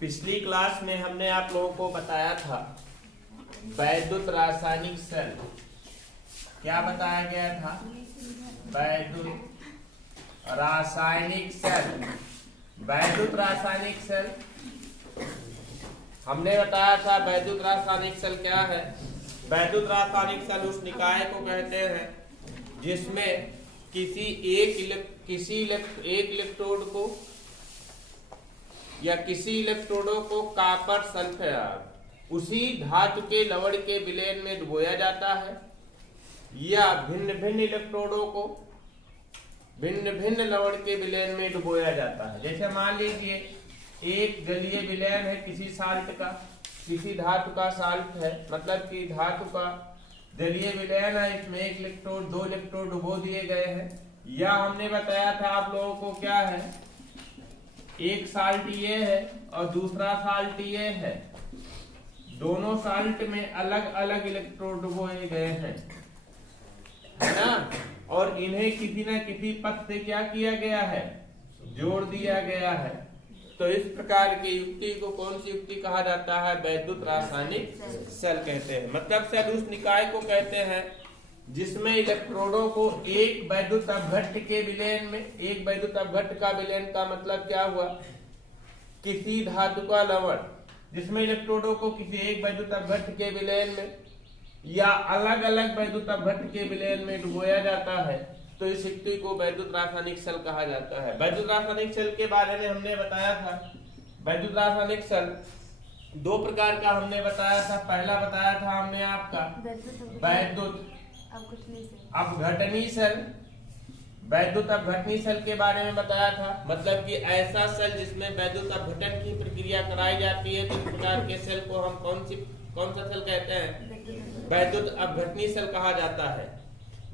पिछली क्लास में हमने आप लोगों को बताया था वैद्युत रासायनिक सेल। क्या बताया गया था? वैद्युत रासायनिक सेल। वैद्युत रासायनिक सेल हमने बताया था। वैद्युत रासायनिक सेल क्या है? वैद्युत रासायनिक सेल उस निकाय को कहते हैं जिसमें किसी एक इलेक्ट्रोड को या किसी इलेक्ट्रोडों को कॉपर सल्फेट उसी धातु के लवण के विलयन में डुबोया जाता है, या भिन्न भिन्न इलेक्ट्रोडों को भिन्न भिन्न लवण के विलयन में डुबोया जाता है। जैसे मान लीजिए एक जलीय विलयन है किसी साल्ट का, किसी धातु का साल्ट है, मतलब कि धातु का जलीय विलयन है, इसमें एक इलेक्ट्रोड दो इलेक्ट्रोड डुबो दिए गए हैं। या हमने बताया था आप लोगों को क्या है, एक साल्ट ये है और दूसरा साल्ट ये है, दोनों साल्ट में अलग अलग इलेक्ट्रोड डुबोए गए हैं, है ना, और इन्हें किसी न किसी पथ से क्या किया गया है, जोड़ दिया गया है। तो इस प्रकार की युक्ति को कौन सी युक्ति कहा जाता है? वैद्युत रासायनिक सेल कहते हैं। मतलब सेल उस निकाय को कहते हैं जिसमें इलेक्ट्रोडों को एक वैद्युत अपघट्ट के विलयन में, एक वैद्युत अपघट्ट का विलयन का मतलब क्या हुआ, किसी धातु का लवण जिसमें इलेक्ट्रोडों को किसी एक वैद्युत अपघट्ट के विलयन में या अलग अलग वैद्युत अपघट्ट के विलयन में डुबोया जाता है, तो इस युक्ति को वैद्युत रासायनिक सेल कहा जाता है। वैद्युत रासायनिक सेल के बारे में हमने बताया था। वैद्युत रासायनिक सेल दो प्रकार का हमने बताया था। पहला बताया था हमने आपका वैद्युत अपघटनी सेल। वैद्युत अपघटनी सेल के बारे में बताया था, मतलब कि ऐसा सेल जिसमें वैद्युत अपघटन की प्रक्रिया कराई जाती है। तो इस प्रकार के सेल को हम कौन सा सेल कहते हैं? वैद्युत अपघटनी सेल कहा जाता है।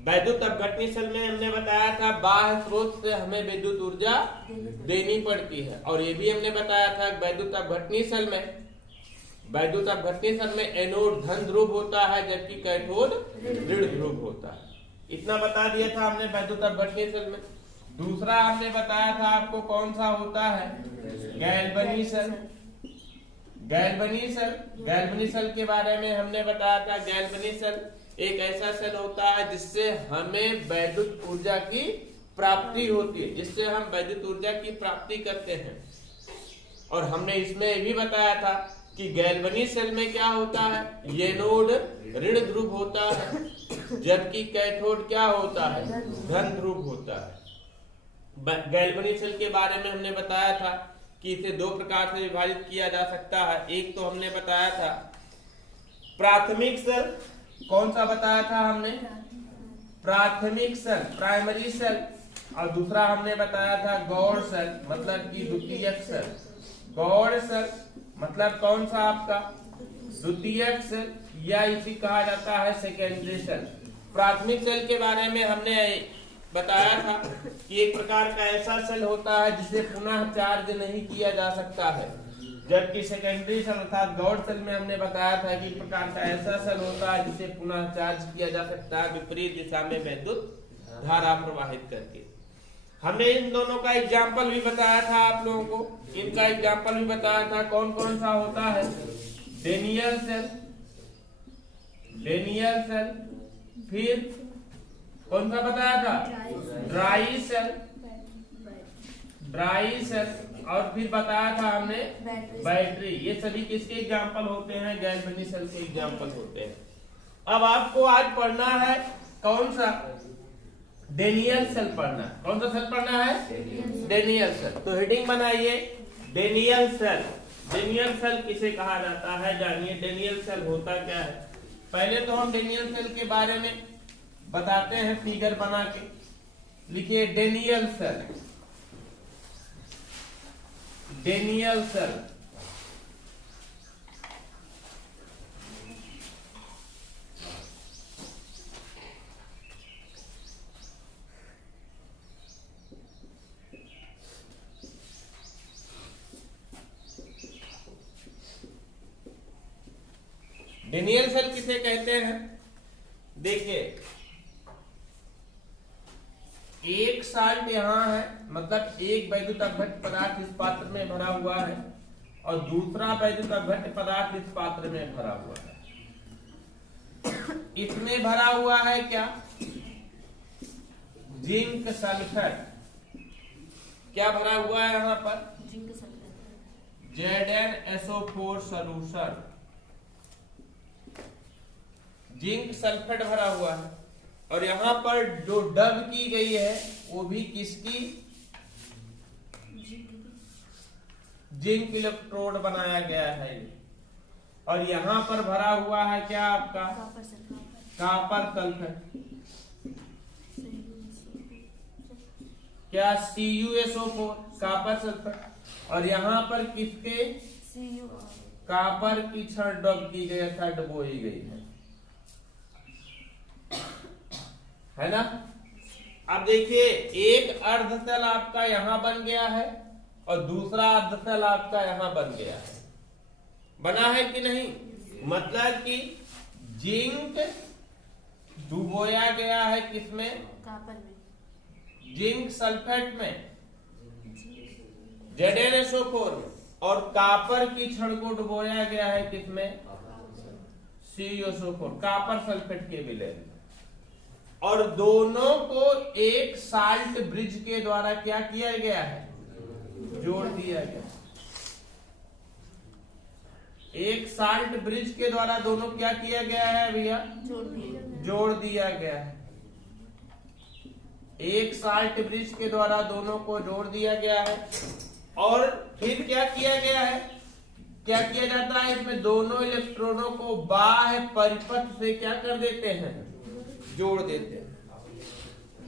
वैद्युत अपघटनी सेल में हमने बताया था बाह्य स्रोत से हमें विद्युत ऊर्जा देनी पड़ती है, और ये भी हमने बताया था वैद्युत अपघटनी सेल में एनोड धन ध्रुव होता है जबकि कैथोड ऋण ध्रुव होता है। इतना बता दिया था हमने वैद्युत अपघटनी सेल में। दूसरा हमने बताया था आपको कौन सा होता है, गैल्वनी सेल। गैल्वनी सेल के बारे में हमने बताया था गैल्वनी सेल एक ऐसा सेल होता है जिससे हमें वैद्युत ऊर्जा की प्राप्ति होती है, जिससे हम वैद्युत ऊर्जा की प्राप्ति करते हैं। और हमने इसमें भी बताया था कि गैल्वनी सेल में क्या होता है, एनोड ऋण ध्रुव होता है जबकि कैथोड क्या होता है, धन ध्रुव होता है। गैल्वनी सेल के बारे में हमने बताया था कि इसे दो प्रकार से विभाजित किया जा सकता है। एक तो हमने बताया था प्राथमिक सेल। कौन सा बताया था हमने? प्राथमिक सेल, प्राइमरी सेल। और दूसरा हमने बताया था गौड़ सेल, मतलब कि द्वितीयक सेल। गौड़ सेल मतलब कौन सा आपका, द्वितीयक सेल, या इसी कहा जाता है सेकेंडरी सेल। प्राथमिक सेल के बारे में हमने बताया था कि एक प्रकार का ऐसा सेल होता है जिसे पुनः चार्ज नहीं किया जा सकता है, जबकि सेकेंडरी सेल अर्थात गौड़ सेल में हमने बताया था कि एक प्रकार का ऐसा सेल होता है जिसे पुनः चार्ज किया जा सकता है विपरीत दिशा में विद्युत धारा प्रवाहित करके। हमने इन दोनों का एग्जाम्पल भी बताया था आप लोगों को। इनका एग्जाम्पल भी बताया था कौन कौन सा होता है, डेनियल सेल, फिर कौन सा बताया था, ड्राई सेल, और फिर बताया था हमने बैटरी। ये सभी किसके एग्जाम्पल होते हैं? गैल्वनी सेल के एग्जाम्पल होते हैं। अब आपको आज पढ़ना है कौन सा, डेनियल सेल पढ़ना। कौन सा सेल पढ़ना है? Daniell cell. तो हेडिंग बनाइए डेनियल सेल। डेनियल सेल किसे कहा जाता है, जानिए डेनियल सेल होता क्या है। पहले तो हम डेनियल सेल के बारे में बताते हैं, फिगर बना के लिखिए Daniell cell. Daniell cell Daniell cell किसे कहते हैं? देखिए एक साल्ट यहाँ है, मतलब एक वैद्युत अपघट्ट पदार्थ इस पात्र में भरा हुआ है, और दूसरा वैद्युत अघट्य पदार्थ इस पात्र में भरा हुआ है। इसमें भरा हुआ है क्या? Zinc sulphate. क्या भरा हुआ है यहाँ पर? Zinc sulphate. ZnSO4 solution, zinc sulphate भरा हुआ है। और यहाँ पर जो डब की गई है वो भी किसकी? जिंक इलेक्ट्रोड बनाया गया है। और यहाँ पर भरा हुआ है क्या आपका? Copper sulphate. क्या? CuSO4 copper sulphate. और यहाँ पर किसके? कॉपर की छड़ डब की गई है, डुबोई गई है ना? अब देखिए, एक अर्ध सेल आपका यहां बन गया है और दूसरा अर्ध सेल आपका यहां बन गया है। बना है कि नहीं? मतलब कि जिंक डुबोया गया है किसमें? कॉपर में। जिंक सल्फेट में, ZnSO4 में। और कॉपर की छड़ को डुबोया गया है किसमें? CuSO4 कॉपर सल्फेट के विलय में। और दोनों को एक साल्ट ब्रिज के द्वारा क्या किया गया है? जोड़ दिया गया। एक साल्ट ब्रिज के द्वारा दोनों क्या किया गया है भैया? जोड़ दिया गया है। एक साल्ट ब्रिज के द्वारा दोनों को जोड़ दिया गया है। और फिर क्या किया गया है? क्या किया जाता है इसमें? दोनों इलेक्ट्रॉनों को बाह्य परिपथ से क्या कर देते हैं? जोड़ देते हैं।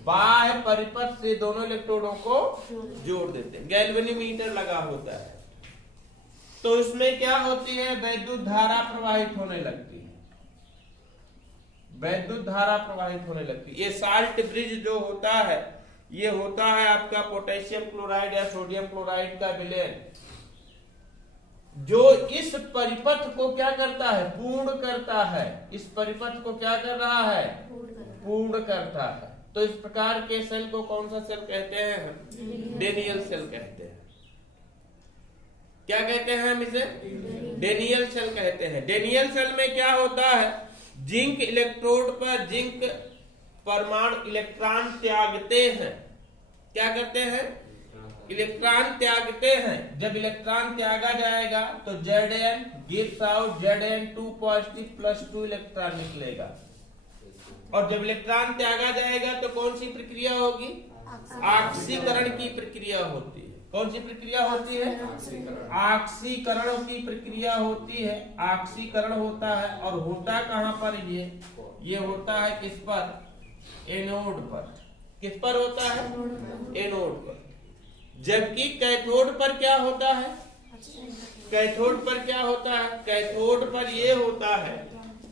बाह्य परिपथ से दोनों इलेक्ट्रोडों को जोड़ देते हैं। गैल्वेनोमीटर लगा होता है। तो इसमें क्या होती है? वैद्युत धारा प्रवाहित होने लगती है। वैद्युत धारा प्रवाहित होने लगती है। ये साल्ट ब्रिज जो होता है, ये होता है आपका पोटेशियम क्लोराइड या सोडियम क्लोराइड का विलयन, जो इस परिपथ को क्या करता है? पूर्ण करता है। इस परिपथ को क्या कर रहा है? पूर्ण करता है। तो इस प्रकार के सेल को कौन सा सेल कहते हैं? डेनियल सेल कहते हैं। क्या कहते हैं हम इसे? डेनियल सेल कहते हैं। डेनियल सेल में क्या होता है? जिंक इलेक्ट्रोड पर जिंक परमाणु इलेक्ट्रॉन त्यागते हैं। क्या करते हैं? इलेक्ट्रॉन त्यागते हैं। जब इलेक्ट्रॉन त्यागा जाएगा तो Zn gives out Zn2 positive plus 2 electron निकलेगा। और जब इलेक्ट्रॉन त्यागा जाएगा तो कौन सी प्रक्रिया होगी? ऑक्सीकरण की प्रक्रिया होती है। कौन सी प्रक्रिया होती है? ऑक्सीकरण की प्रक्रिया होती है। ऑक्सीकरण होता है। और होता कहां पर? ये होता है किस पर? एनोड पर। किस पर होता है? एनोड पर। जबकि कैथोड पर क्या होता है? कैथोड पर क्या होता है? कैथोड पर ये होता है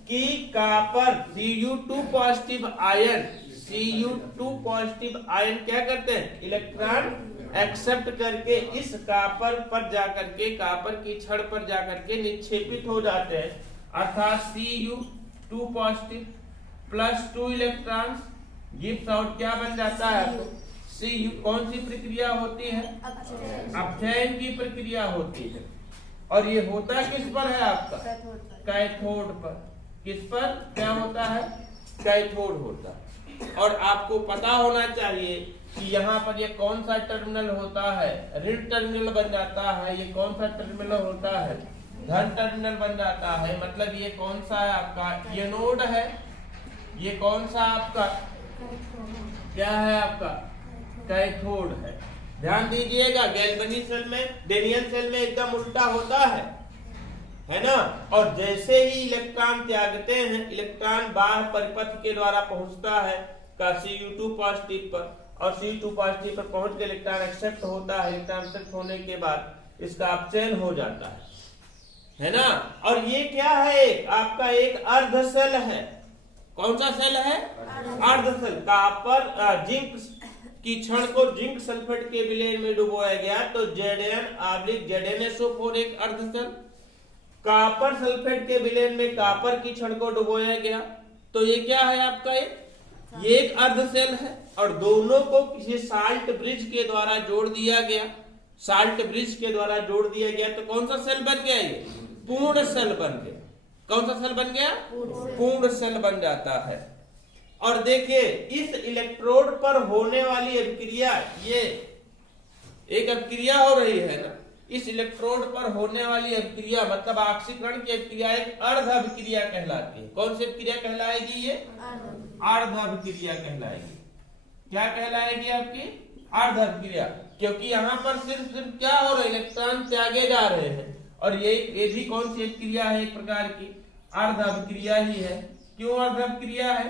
कि copper Cu2 positive ion, Cu2 positive ion क्या करते हैं? इलेक्ट्रॉन एक्सेप्ट करके इस कॉपर पर जाकर के, कॉपर की छड़ पर जाकर के निक्षेपित हो जाते हैं। अर्थात Cu2 positive plus 2 electron gives out क्या बन जाता है? Cu। कौन सी प्रक्रिया होती है? अपचयन की प्रक्रिया होती है। और ये होता किस पर है आपका? कैथोड पर। किस पर क्या होता है? कैथोड होता है। और आपको पता होना चाहिए कि यहाँ पर ये कौन सा टर्मिनल होता है? ऋण टर्मिनल बन जाता है। ये कौन सा टर्मिनल होता है? धन टर्मिनल बन जाता है। मतलब ये कौन सा है आपका? एनोड है। ये कौन सा आपका क्या है? आपका कैथोड है। ध्यान दीजिएगा, गैल्वेनी सेल में, डेनियल सेल में एकदम उल्टा होता है ना? और जैसे ही इलेक्ट्रॉन त्यागते हैं, इलेक्ट्रॉन बाह्य परिपथ के द्वारा पहुंचता है का Cu2 पॉजिटिव पर, और Cu2 पॉजिटिव पर पहुंच के इलेक्ट्रॉन एक्सेप्ट होता है। इलेक्ट्रॉन एक्सेप्ट होने के बाद इसका अपचयन हो जाता है ना? और ये क्या है? आपका एक अर्ध सेल है। कौन सा सेल है? अर्ध सेल। कॉपर जिंक की छड़ को जिंक सल्फेट के विलयन में डुबोया गया तो ZnSO4 एक अर्ध सेल। कॉपर सल्फेट के विलयन में कॉपर की छड़ को डुबोया गया तो ये क्या है आपका? ये एक अर्ध सेल है। और दोनों को किसी साल्ट ब्रिज के द्वारा जोड़ दिया गया साल्ट ब्रिज के द्वारा जोड़ दिया गया तो कौन सा सेल बन गया? ये पूर्ण सेल बन गया। कौन सा सेल बन गया? पूर्ण सेल बन जाता है। और देखिए इस इलेक्ट्रोड पर होने वाली अभिक्रिया, ये एक अभिक्रिया हो रही है ना, इस इलेक्ट्रोड पर होने वाली अभिक्रिया मतलब ऑक्सीकरण की अभिक्रिया एक अर्ध अभिक्रिया कहलाती है। कौन सी अभिक्रिया कहलाएगी? ये अर्ध अभिक्रिया कहलाएगी। क्या कहलाएगी आपकी? अर्ध अभिक्रिया। क्योंकि यहाँ पर सिर्फ क्या हो रहा है? इलेक्ट्रॉन त्यागे जा रहे हैं। और ये भी कौन सी अभिक्रिया है? एक प्रकार की अर्ध अभिक्रिया ही है। क्यों अर्ध अभिक्रिया है?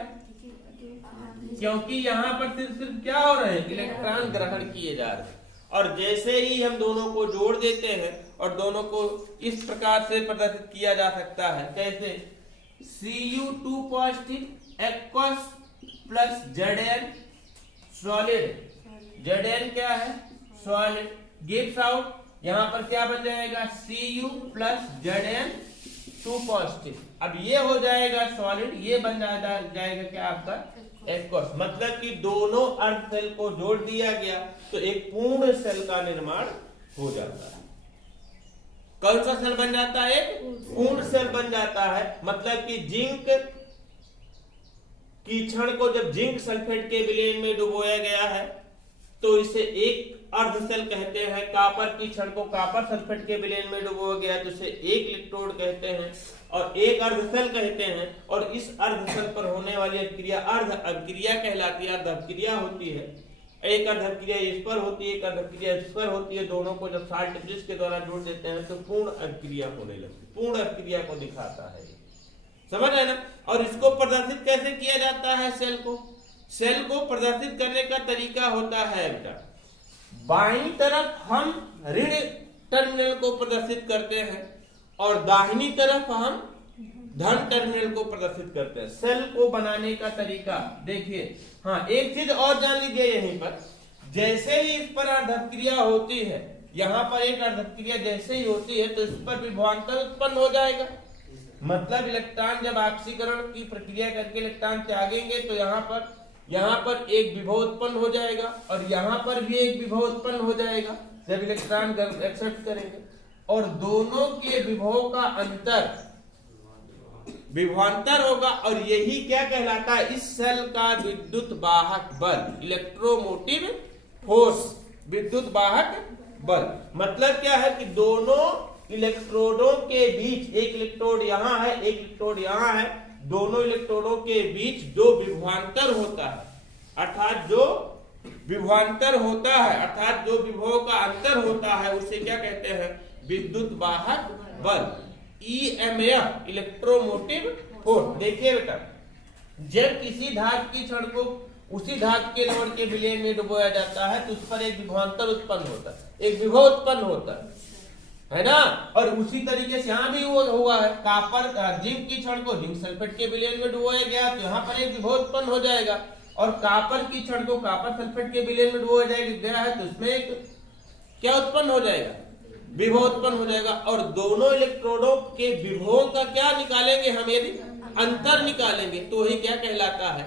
क्योंकि यहाँ पर सिर्फ क्या हो रहे हैं? इलेक्ट्रॉन ग्रहण किए जा रहे हैं। और जैसे ही हम दोनों को जोड़ देते हैं और दोनों को इस प्रकार से प्रदर्शित किया जा सकता है। कैसे? Cu2 positive aqueous plus Zn solid. Zn क्या है? सॉलिड। गिव्स आउट, यहाँ पर क्या बन जाएगा? Cu plus Zn2 positive. अब ये हो जाएगा सॉलिड, ये बन जाएगा क्या आपका? एक्वस। मतलब कि दोनों अर्ध सेल को जोड़ दिया गया तो एक पूर्ण सेल का निर्माण हो जाता है। कौन सा सेल बन जाता है? पूर्ण सेल बन जाता है। मतलब कि जिंक की क्षण को जब जिंक सल्फेट के विलयन में डुबोया गया है तो इसे एक अर्ध सेल कहते हैं। कॉपर की क्षण को कॉपर सल्फेट के विलयन में डुबोया गया तो इसे एक इलेक्ट्रोड कहते हैं और एक अर्ध सेल कहते हैं। और इस अर्ध सेल पर होने वाली अभिक्रिया अर्ध अभिक्रिया कहलाती है। अर्ध अभिक्रिया होती है, एक अर्ध अभिक्रिया इस पर होती है, एक अर्ध अभिक्रिया इस पर होती है। दोनों को जब साल्ट ब्रिज के द्वारा जोड़ देते हैं तो पूर्ण अभिक्रिया होने लगती है। पूर्ण अभिक्रिया को दिखाता है, समझ रहे ना? और इसको प्रदर्शित कैसे किया जाता है? सेल को प्रदर्शित करने का तरीका होता है बेटा, बाईं तरफ हम ऋण टर्मिनल को प्रदर्शित करते हैं और दाहिनी तरफ हम धन टर्मिनल को प्रदर्शित करते हैं। सेल को बनाने का तरीका देखिए। हाँ, एक चीज और जान लीजिए यहीं पर, जैसे ही इस पर अर्धक्रिया होती है, यहाँ पर एक अर्धक्रिया जैसे ही होती है तो इस पर विभवांतर उत्पन्न हो जाएगा। मतलब इलेक्ट्रॉन जब ऑक्सीकरण की प्रक्रिया करके इलेक्ट्रॉन त्यागेंगे तो यहाँ पर एक विभव उत्पन्न हो जाएगा और यहाँ पर भी एक विभव उत्पन्न हो जाएगा जब इलेक्ट्रॉन एक्सेप्ट करेंगे। और दोनों के विभव का अंतर विभवांतर होगा और यही क्या कहलाता है? इस सेल का विद्युत वाहक बल, इलेक्ट्रोमोटिव फोर्स, विद्युत वाहक बल। मतलब क्या है कि दोनों इलेक्ट्रोडों के बीच, एक इलेक्ट्रोड यहाँ है, एक इलेक्ट्रोड यहाँ है, दोनों इलेक्ट्रोडों के बीच जो विभवांतर होता है, अर्थात जो विभवांतर होता है, अर्थात जो विभव का अंतर होता है, उसे क्या कहते हैं? विद्युत वाहक बल, EMF, इलेक्ट्रोमोटिव फोर्स। देखिए बेटा, जब किसी धातु की क्षण को उसी धातु के लवण के विलयन में डुबोया जाता है तो उस पर एक विभवांतर उत्पन्न होता है, एक विभव उत्पन्न होता है ना? और उसी तरीके से यहाँ भी हुआ है। कॉपर जिंक की क्षण को जिंक सल्फेट के विलयन में डुबोया गया तो यहाँ पर एक विभव उत्पन्न हो जाएगा और कॉपर की क्षण को कॉपर सल्फेट के विलयन में डुबोया गया है तो उसमें एक क्या उत्पन्न हो जाएगा? विभव उत्पन्न हो जाएगा। और दोनों इलेक्ट्रोडों के विभवों का क्या निकालेंगे हम? यदि अंतर निकालेंगे तो ही क्या कहलाता है?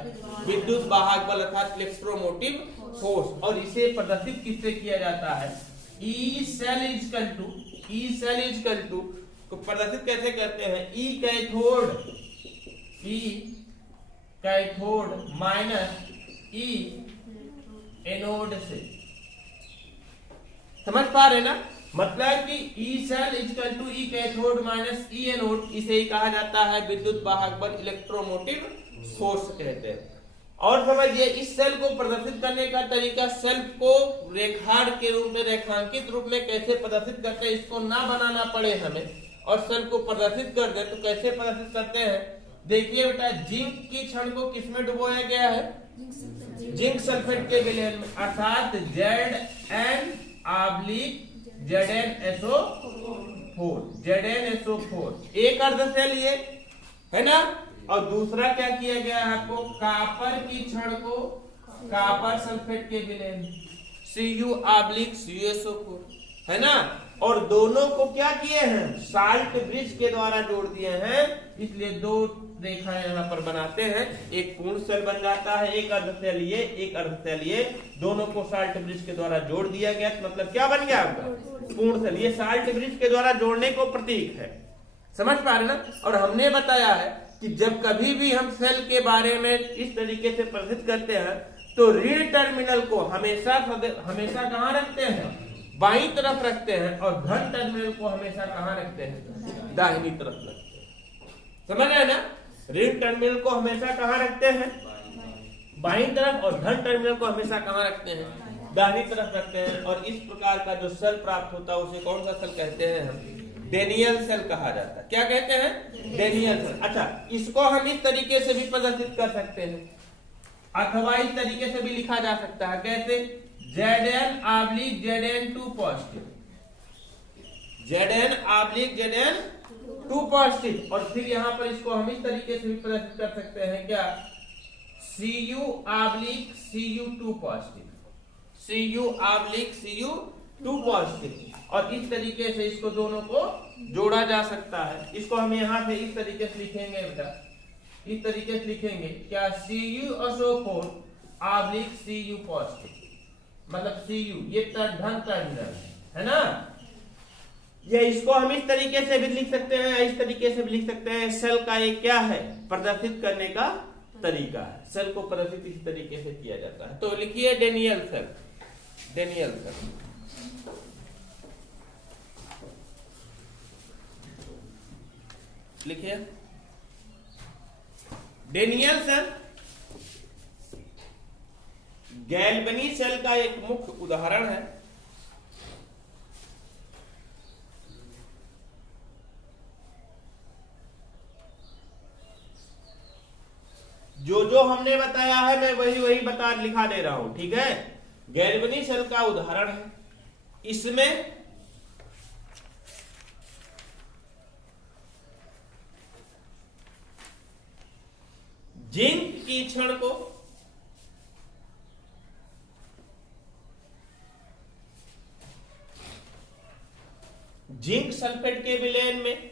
विद्युत वाहक बल अर्थात इलेक्ट्रोमोटिव फोर्स। और इसे प्रदर्शित किससे किया जाता है? E cell इक्वल टू को प्रदर्शित कैसे करते हैं? E cathode minus E anode से। समझ पा रहे ना? मतलब कि E cell equal to E cathode minus E anode, इसे ही कहा जाता है विद्युत वाहक बल, इलेक्ट्रोमोटिव फोर्स कहते हैं। और समझिए, इस सेल को प्रदर्शित करने का तरीका, सेल को रेखाड़ के रूप में, रेखांकित रूप में कैसे प्रदर्शित करते हैं, इसको ना बनाना पड़े हमें और सेल को प्रदर्शित कर दे तो कैसे प्रदर्शित करते हैं? देखिए बेटा, जिंक की क्षण को किसमें डुबोया गया है? जिंक सल्फेट के विलयन में, अर्थात ZnSO4, एक अर्ध सेल ये है ना। और दूसरा क्या किया गया है आपको? कॉपर की क्षण को कॉपर सल्फेट के विलयन Cu/CuSO4 है ना। और दोनों को क्या किए हैं? साल्ट ब्रिज के द्वारा जोड़ दिए हैं, इसलिए दो रेखा यहाँ पर बनाते हैं, एक पूर्ण सेल बन जाता है, एक अर्ध सेल ये, एक अर्ध सेल ये, दोनों को साल्ट ब्रिज के द्वारा जोड़ दिया गया, तो मतलब क्या बन गया आपका पूर्ण सेल। ये साल्ट ब्रिज के द्वारा जोड़ने को प्रतीक है, समझ पा रहे ना। और हमने बताया है कि जब कभी भी हम सेल के बारे में इस तरीके से प्रदर्शित करते हैं तो ऋण टर्मिनल को हमेशा कहाँ रखते हैं, बाईं तरफ रखते हैं, और धन टर्मिनल को हमेशा कहाँ रखते हैं, दाहिनी तरफ रखते हैं। समझ रहे हैं ना, ऋण टर्मिनल को हमेशा कहाँ रखते हैं, बाईं तरफ, और धन टर्मिनल को हमेशा कहाँ रखते हैं, दाहिनी तरफ रखते हैं। और इस प्रकार का जो सेल प्राप्त होता है उसे कौन सा सेल कहते हैं, हम डेनियल सेल कहा जाता है। क्या कहते हैं, डेनियल सेल। अच्छा, इसको हम इस तरीके से भी प्रदर्शित कर सकते हैं, अथवा इस तरीके से भी लिखा जा सकता है, कैसे, Zn/Zn2 पॉजिटिव, Zn/Zn2 पॉजिटिव। और फिर यहाँ पर इसको हम इस तरीके से भी प्रदर्शित कर सकते हैं, क्या, Cu/Cu2 पॉजिटिव, Cu/Cu2 पॉजिटिव। और इस तरीके से इसको दोनों को जोड़ा जा सकता है। इसको हम यहाँ से इस तरीके से लिखेंगे बेटा, इस तरीके से लिखेंगे, क्या, Cu/Cu पॉजिटिव, मतलब Cu ये धन टर्मिनल है ना। या इसको हम इस तरीके से भी लिख सकते हैं, इस तरीके से भी लिख सकते हैं। सेल का एक क्या है, प्रदर्शित करने का तरीका है, सेल को प्रदर्शित इस तरीके से किया जाता है। तो लिखिए डेनियल सेल, डेनियल सेल। लिखिए डेनियल सेल गैल्वनी सेल का एक मुख्य उदाहरण है। जो हमने बताया है मैं वही लिखा दे रहा हूं, ठीक है। गैल्वनी सेल का उदाहरण है, इसमें जिंक की क्षण को जिंक सल्फेट के विलयन में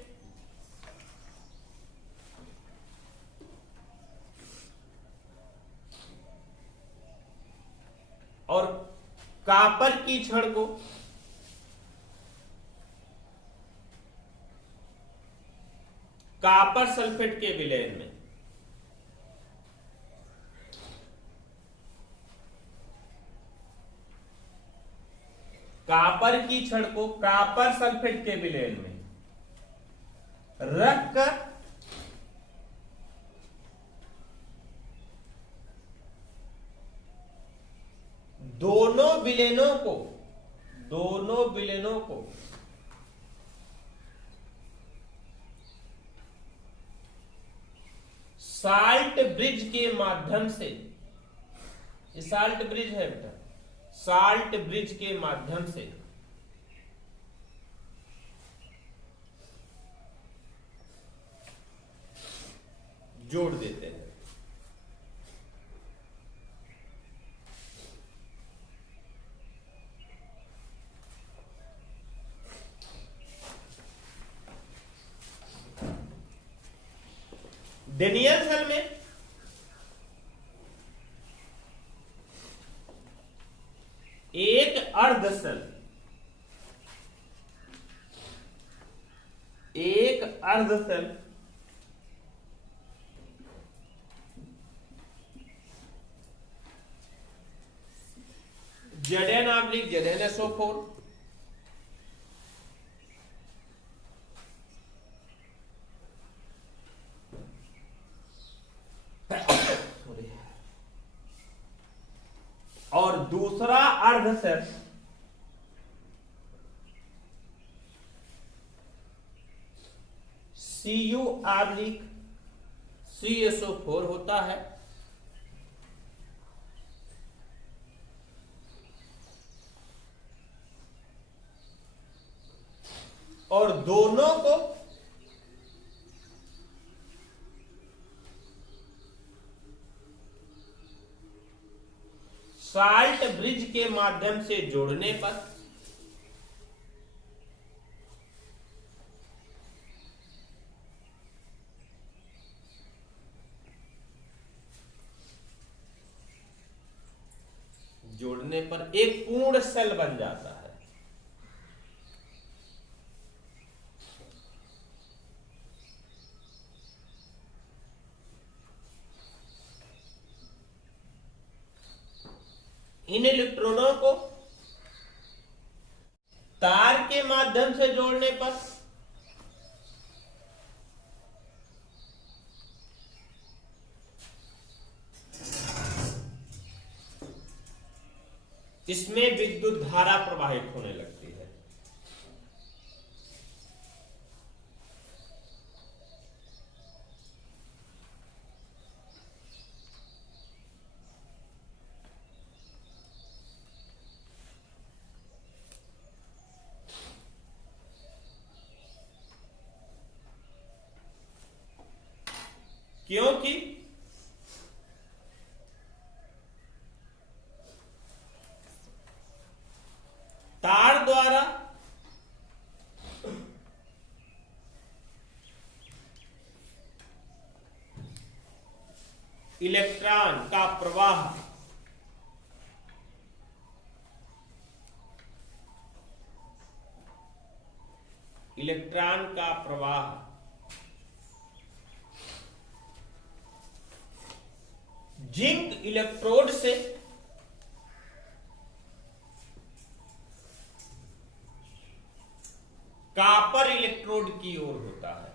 और कॉपर की क्षण को कॉपर सल्फेट के विलयन में, कॉपर की क्षण को कॉपर सल्फेट के विलयन में रखकर दोनों विलयनों को साल्ट ब्रिज के माध्यम से, ये साल्ट ब्रिज है बेटा, साल्ट ब्रिज के माध्यम से जोड़ देते हैं। डेनियल सेल में एक अर्ध सेल, Zn/Znso4 और दूसरा अर्ध सेल Cu/CSO4 होता है। और दोनों को साल्ट ब्रिज के माध्यम से जोड़ने पर जोड़ने पर एक पूर्ण सेल बन जाता है। इन इलेक्ट्रॉनों को तार के माध्यम से जोड़ने पर इसमें विद्युत धारा प्रवाहित होने लगती है। क्योंकि तार द्वारा इलेक्ट्रॉन का प्रवाह जिंक इलेक्ट्रोड से कॉपर इलेक्ट्रोड की ओर होता है।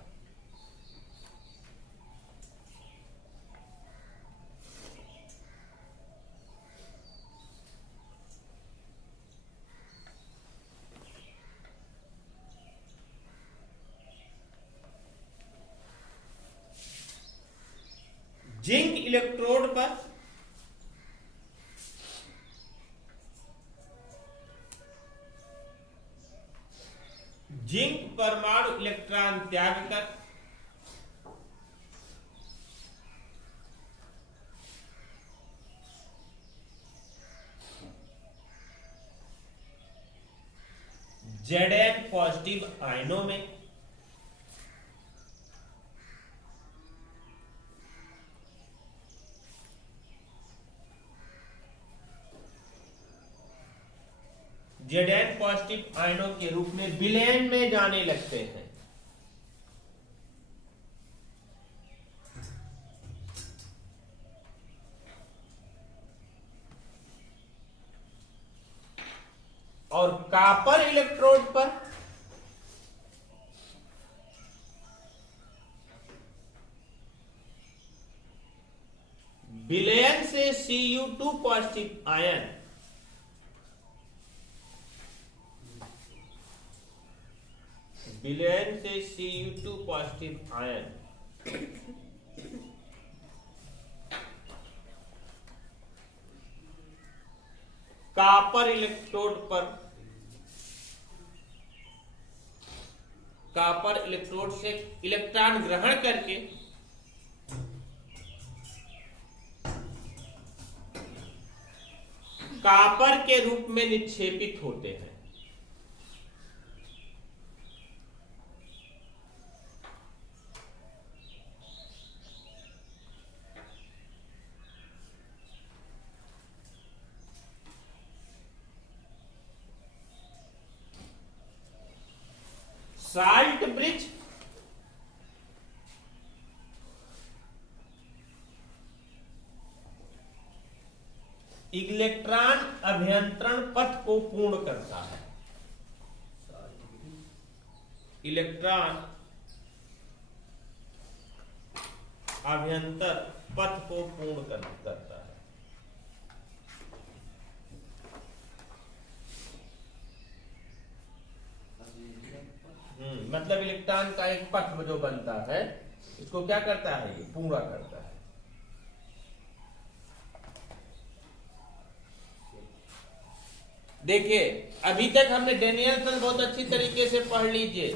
जिंक इलेक्ट्रोड पर जिंक परमाणु इलेक्ट्रॉन त्याग कर Zn पॉजिटिव आयनों में Zn पॉजिटिव आयनों के रूप में विलयन में जाने लगते हैं। और कॉपर इलेक्ट्रोड पर विलयन से Cu2 पॉजिटिव आयन विलयन से Cu2 positive ion copper electrode पर कॉपर इलेक्ट्रोड से इलेक्ट्रॉन ग्रहण करके कॉपर के रूप में निक्षेपित होते हैं। साल्ट ब्रिज इलेक्ट्रॉन अभ्यंतरण पथ को पूर्ण करता है। इलेक्ट्रॉन अभ्यंतर पथ को पूर्ण करता है। मतलब इलेक्ट्रॉन का एक पथ जो बनता है इसको क्या करता है, ये पूरा करता है। देखिए अभी तक हमने डेनियल्सन बहुत अच्छी तरीके से पढ़ लीजिए।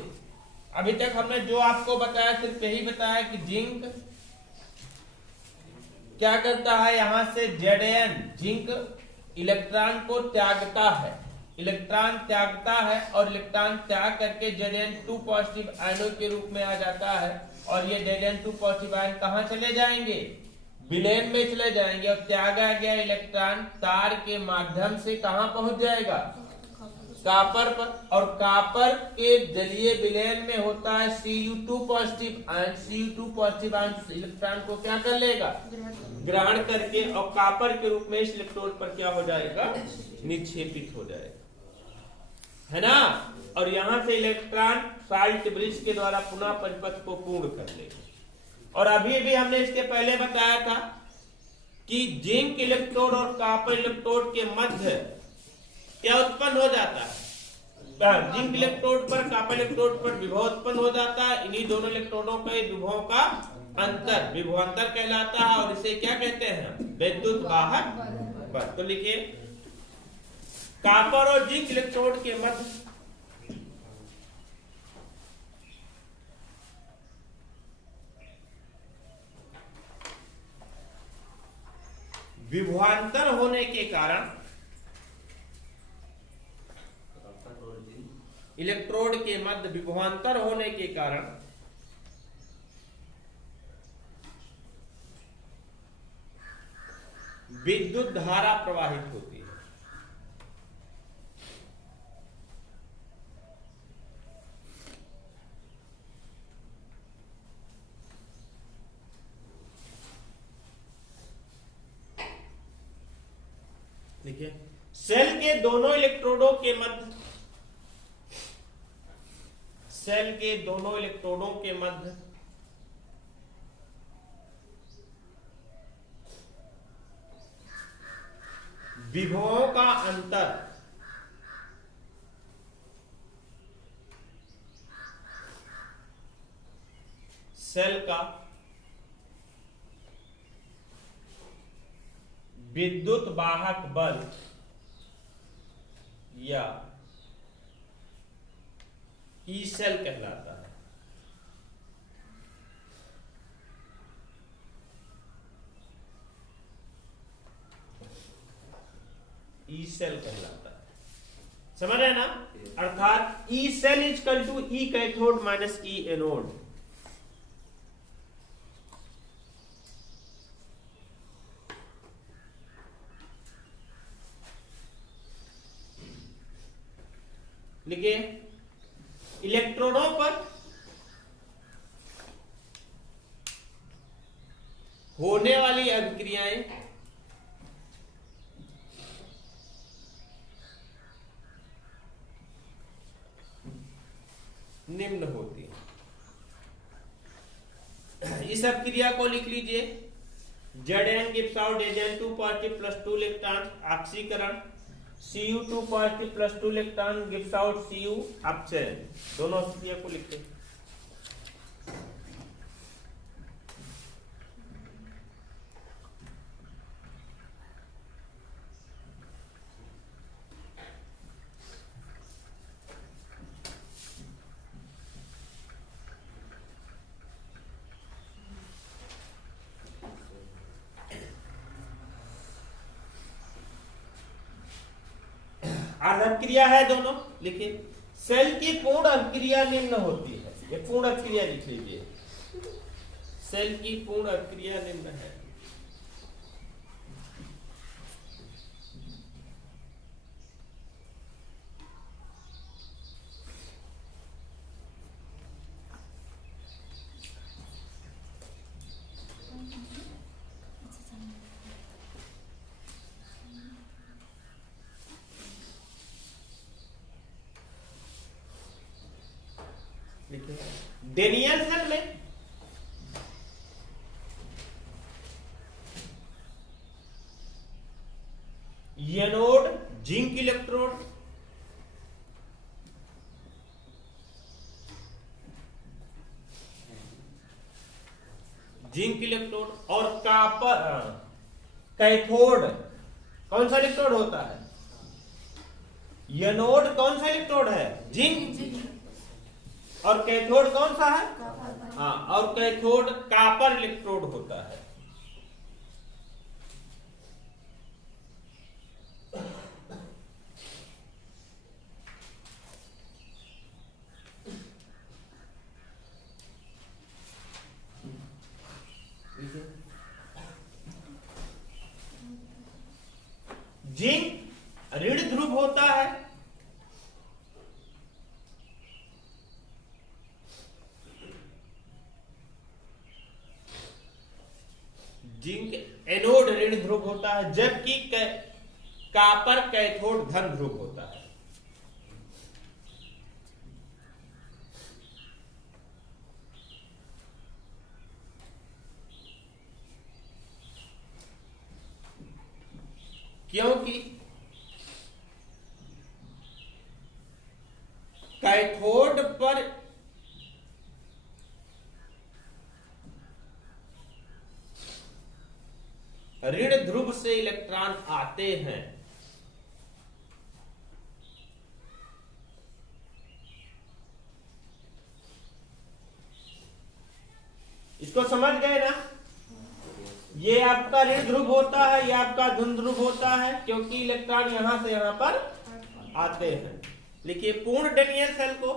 अभी तक हमने जो आपको बताया सिर्फ यही बताया कि जिंक क्या करता है, यहां से Zn जिंक इलेक्ट्रॉन को त्यागता है, इलेक्ट्रॉन त्यागता है और इलेक्ट्रॉन त्याग करके Zn2 पॉजिटिव आयनों के रूप में आ जाता है। और ये Zn2 पॉजिटिव आयन कहां चले जाएंगे, विलेन में चले जाएंगे और त्यागा गया इलेक्ट्रॉन तार के माध्यम से कहां पहुंच जाएगा, कॉपर पर। और कॉपर के जलीय विलेन में होता है Cu2 positive ion. Cu2 positive ion electron को क्या कर लेगा, ग्रहण करके, और कॉपर के रूप में इस इलेक्ट्रोड पर क्या हो जाएगा, निक्षेपित हो जाएगा, है ना। और यहां से इलेक्ट्रॉन साल्ट ब्रिज के द्वारा पुनः परिपथ को पूर्ण कर लेगा। और अभी भी हमने इसके पहले बताया था कि जिंक इलेक्ट्रोड और कॉपर इलेक्ट्रोड के मध्य क्या उत्पन्न हो जाता है, जिंक इलेक्ट्रोड पर कॉपर इलेक्ट्रोड पर विभव उत्पन्न हो जाता है। इन्हीं दोनों इलेक्ट्रोडों के विभवों का अंतर विभवांतर कहलाता है, और इसे क्या कहते हैं, विद्युत वाहक बल। तो लिखिए, कॉपर और जिंक इलेक्ट्रोड के मध्य विभवांतर होने के कारण इलेक्ट्रोड के मध्य विभवांतर होने के कारण विद्युत धारा प्रवाहित होती है। देखिए, सेल के दोनों इलेक्ट्रोडों के मध्य, सेल के दोनों इलेक्ट्रोडों के मध्य विभवों का अंतर सेल का विद्युत वाहक बल या ई सेल कहलाता है। ई सेल कहलाता है, समझ रहे हैं ना। अर्थात E cell equal to E cathode minus E anode. लिखिए, इलेक्ट्रोडों पर होने वाली अभिक्रियाएं निम्न होती है। इस अभिक्रिया को लिख लीजिए, Zn gives out Zn2 positive plus 2 electron ऑक्सीकरण, Cu2 positive plus 2 electron gives out Cu अपचयन। दोनों अभिक्रिया को लिखते हैं। अभिक्रिया है दोनों। लिखिए, सेल की पूर्ण अभिक्रिया निम्न होती है। ये पूर्ण अभिक्रिया लिख लीजिए, सेल की पूर्ण अभिक्रिया निम्न है। डेनियल सेल में anode zinc electrode, zinc electrode, और कॉपर कैथोड कौन सा इलेक्ट्रोड होता है, एनोड कौन सा इलेक्ट्रोड है, जिंक, और कैथोड कौन सा है, हाँ, और कैथोड कॉपर इलेक्ट्रोड होता है। जिंक ऋण ध्रुव होता है, जिंक एनोड ऋण ध्रुव होता है, जबकि कॉपर कैथोड धन ध्रुव होता है। क्योंकि कैथोड पर ऋण ध्रुव से इलेक्ट्रॉन आते हैं, इसको समझ गए ना? ये आपका ऋण ध्रुव होता है, ये आपका धन ध्रुव होता है, क्योंकि इलेक्ट्रॉन यहां से यहां पर आते हैं। लिखिए पूर्ण डेनियल शेल को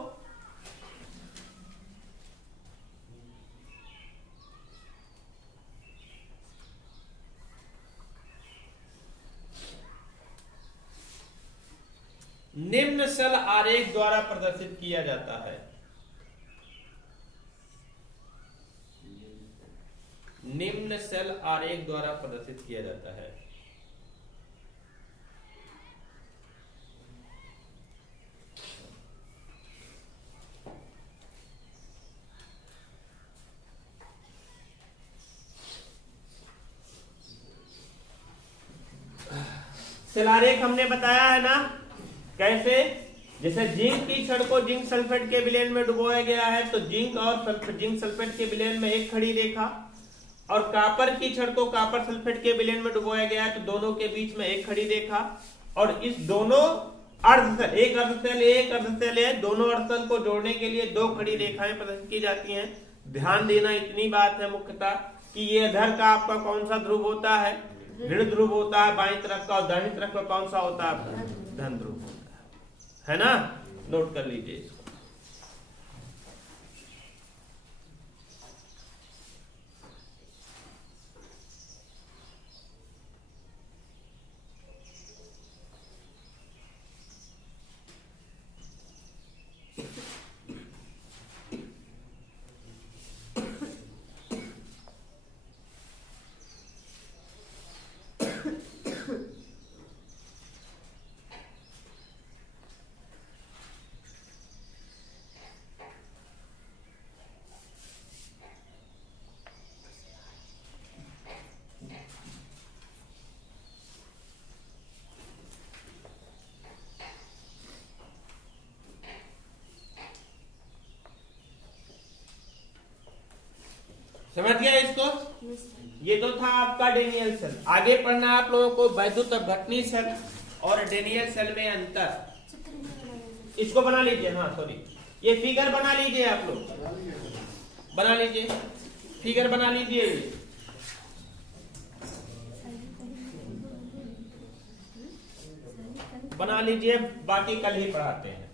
निम्न शेल आरेख द्वारा प्रदर्शित किया जाता है। निम्न शेल आरेख द्वारा प्रदर्शित किया जाता है। शेल आरेख हमने बताया है ना, कैसे? जैसे जिंक की छड़ को जिंक सल्फेट के विलयन में डुबोया गया है, तो जिंक और जिंक सल्फेट के विलयन में एक खड़ी रेखा, और कॉपर की छड़ को कॉपर सल्फेट के विलयन में डुबोया गया है, तो दोनों के बीच में एक खड़ी रेखा, और इस दोनों अर्धसेल, एक अर्धसेल है, दोनों अर्धसेल को जोड़ने के लिए दो खड़ी रेखाएं प्रदर्शित की जाती हैं। ध्यान देना इतनी बात है मुख्यतः कि ये इधर का आपका कौन सा ध्रुव होता है? ऋण ध्रुव होता है बाईं तरफ का, और दाहिनी तरफ का कौन सा होता है? धन ध्रुव होता है ना? नोट कर लीजिए इसको। समझ गया इसको? ये तो था आपका डेनियल सेल। आगे पढ़ना आप लोगों को वैद्युत अपघटनी सेल और डेनियल सेल में अंतर। इसको बना लीजिए, हाँ सॉरी, ये फिगर बना लीजिए, आप लोग बना लीजिए, फिगर बना लीजिए। बना लीजिए, बाकी कल ही पढ़ाते हैं।